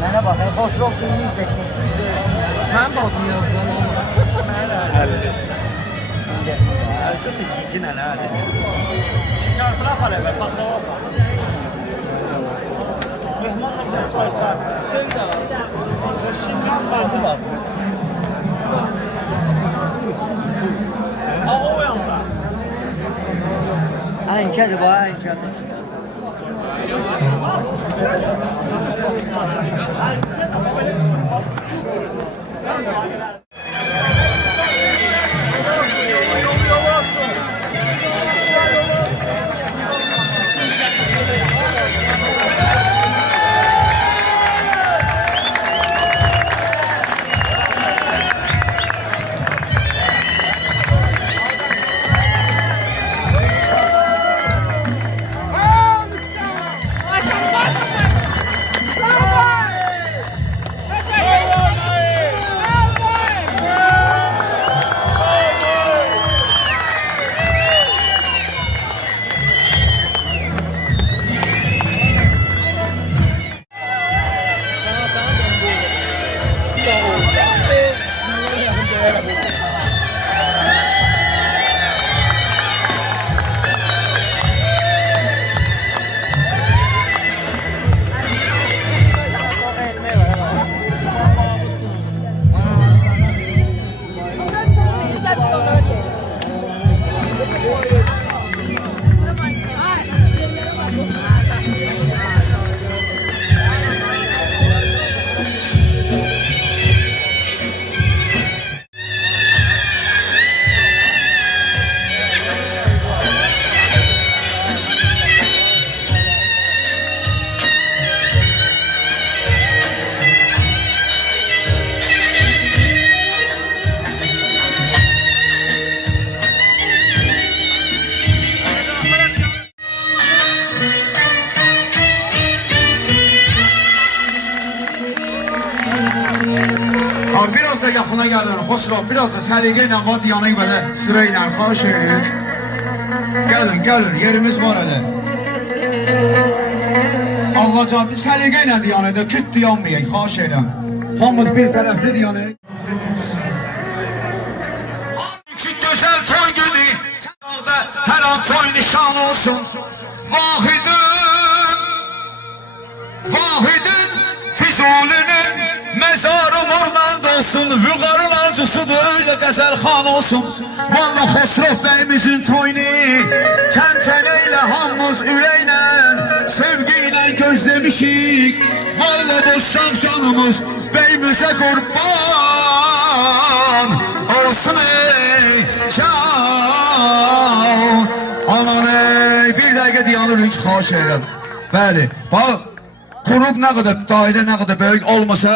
Mənə bax, xoşluq filmi çəkəcək. Mən də adını yazdım ama. Mənə Kötü yine ne hadi. Çıkar bırak hele ben baklava var. Mehmanla bir çay çay. Sen de Şingan bandı var. Aa o yanda. Ənkədir bax, ənkədir. yaxına gəlin. Xosrov, biraz da səliqə ilə var yanı belə sırayla xahiş edirik. Gəlin, yerimiz var hələ. Allahcan, bir səliqə ilə yanıda küt dayanmayın, xahiş edirəm. Hamımız bir tərəfli dayanıq. İki gözəl toy günü, hər an toy nişan olsun. Vahidin, Füzulinin mezarı nurlan dolsun. Vüqarın arzusudur, öyle qəzəl xan olsun. Vallahi Xosrov bəyimizin toyunu təntənə hamımız ürəklə, sevgi ilə gözləmişik. Vallahi dostsan canımız bəyimizə qurban olsun ey can. Aman ey, bir dəqiqə dayanırıq, xahiş edirəm. Bəli, bax, qrup nə qədər, dairə nə qədər böyük olmasa,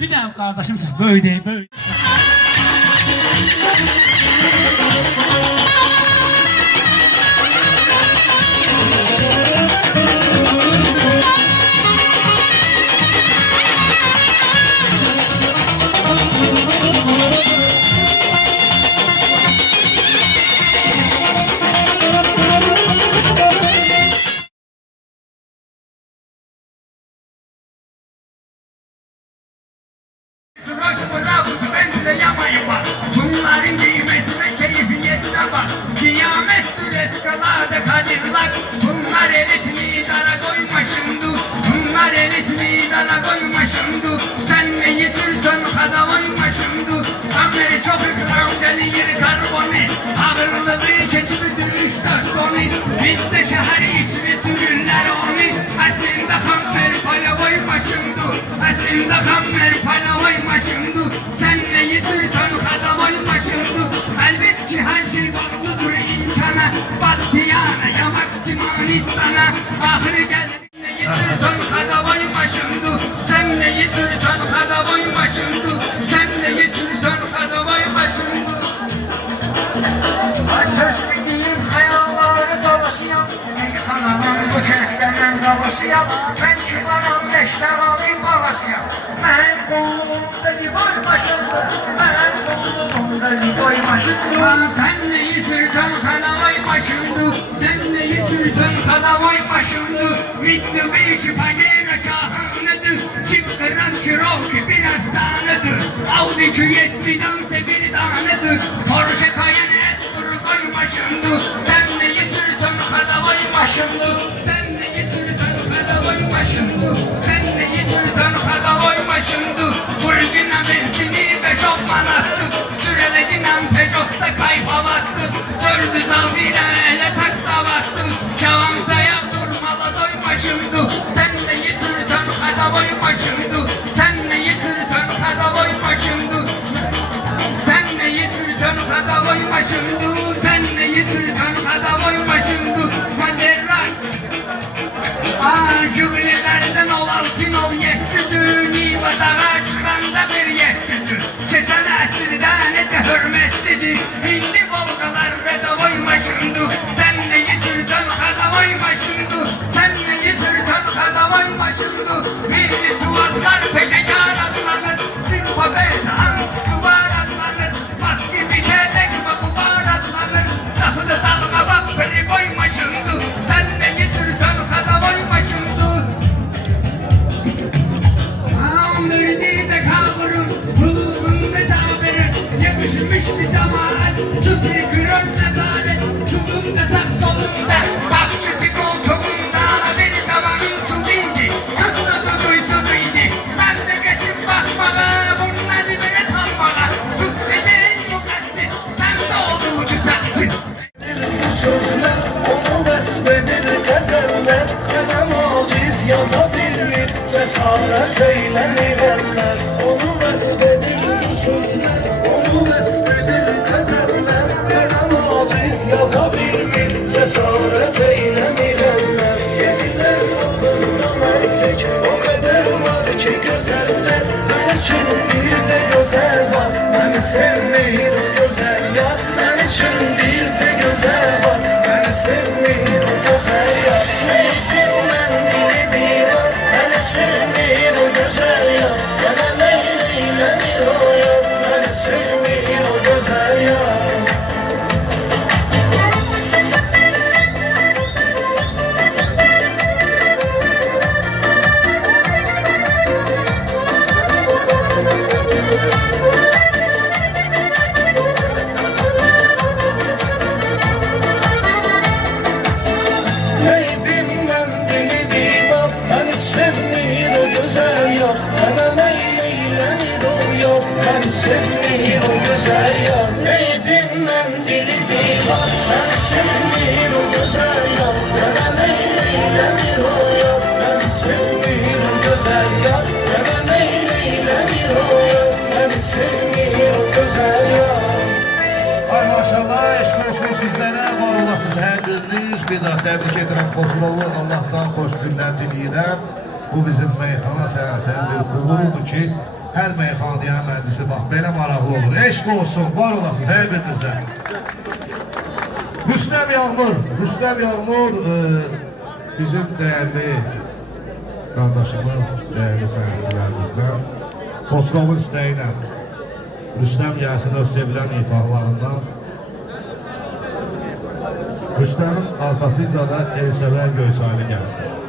Bir de kardeşim siz böyle değil, böyle. Bunların kıymetine, keyfiyetine bak. Kıyamettir eskalade kadillak. Bunlar elitini dara koyma şimdi. Bunlar elitini dara koyma şimdi. Sen neyi sürsen hada koyma şimdi. Kameri çok ıkramceliğir karboni. Ağırlığı keçibidir işte doni. Bizde şehir içini sürürler onu. Aslında kamber pala koyma şimdi. Aslında kamber pala koyma şimdi. Sen neyi sürsen hada koyma şimdi. Elbet ki her şey bağlıdır imkana. Bahtiyana ya maksimumistana. Ahırı gelir neyi sürsen hada koyma şimdi. Sen neyi sürsen hada koyma şimdi. Sen neyi sürsen hada koyma şimdi. Söz bittiğim hayalları dolasıyam. Meyhananın bu kentlemen dolasıyam. Ben kibaram neşter alayım dolasıyam. Ben kolluğumda liboy başımda. Ben kolluğumda liboy başımda. Sen neyi sürsen halavay başımda. Sen neyi sürsen halavay başımda. Mitsubishi Pajero şahanedir. Çift kıran Cherokee bir efsanedir. Audi Q7 danse bir tanedir. Porsche Cayenne S koyma şimdi. Sen neyi sürsen kadavay başında. başımdı. Sen neyi sürsen hadaboy başımdı. Sen neyi sürsen hadaboy başımdı. Burcuna benzini 5-10 manattı. Süreleginəm Peugeot'da kayfavattı. 406 ile ele taksavattı. Kavan sayaq durmala doy başımdı. Sen neyi sürsen hadaboy başımdı. Sen neyi sürsen hadaboy başımdı. Sen neyi sürsen hadaboy başımdı. Sen neyi sürsen hadaboy başımdı. Mazerat Jüglilerden ol altın ol yettidü. Niva dağa çıkanda bir yettidü. Keçen əsrdə necə hürmetlidir. İndi Volgalar redavoy başımdı. Sen neyi sürsen hadaboy başımdı. Sen neyi sürsen hadaboy başımdı. Birli suvazlar peşekar adlanır. Simpapet antikvar adlanır. Maski bikelek makubar adlanır. Safıda dalga bak peliboy başımdı. Sen neyi sürsen hadaboy başımdı. Müridî de kaburum, bulduğunda caberim. Yapışmıştı cemaat, tutri kürön nezaret. Tutumda sağ solumda, bakçısı koltuğumda. Bir cavanın suluydu, tutma tutuysu duydu. Ben de gittim bakmağa, bunun dibine talmağa. Tut dediğin bu kassi, sen de oğlumu tutarsın. Bu sözler onu vesvedir gazeller. Kalem aciz yazabilir, cesaret eylemir eller. Onu vesvedir bu sözler, onu vesvedir gazeller. Kalem aciz yazabilir, cesaret eylemir eller. Yeniler o kızdan eksik, o kadar var ki güzeller. Ben için bir de güzel var, beni sevmeyir o güzel yar. Ben için bir de güzel var, beni sevmeyir o güzel yar. Neydir ben bilemiyorum, beni sevmeyir o güzel yar. Bana neyleylemir o yar, beni sevmeyir o güzel yar. Neydim ben deli divan, beni sevmeyir o güzel yar. Bana neyleylemir o yar, beni sevmeyir o güzel yar. Neydim ben deli divan, beni sevmeyir o güzel yar. Bana neyleylemir o yar, beni sevmeyir o güzel yar. Bana neyleylemir o yar, beni sevmeyir o güzel yar. Ay maşallah, eşk olsun sizlere, var olasınız hər biriniz. Bir daha təbrik edirəm Xosrovu, Allah'tan xoş günlər diləyirəm. Bu bizim meyxana səyahətinin bir uğurudur ki, hər meyxanaya məclisi bax, belə maraqlı olur. Eşk olsun, var olasınız hər birinizə. Rüstəm Yağmur bizim dəyərli qardaşımız, dəyərli sənətçilərimizdən Xosrovun istəyinə Rüstəm gəlsin öz sevilən ifalarından. Rüstəmin arxasınca da Elsəvər Göyçaylı gəlsin.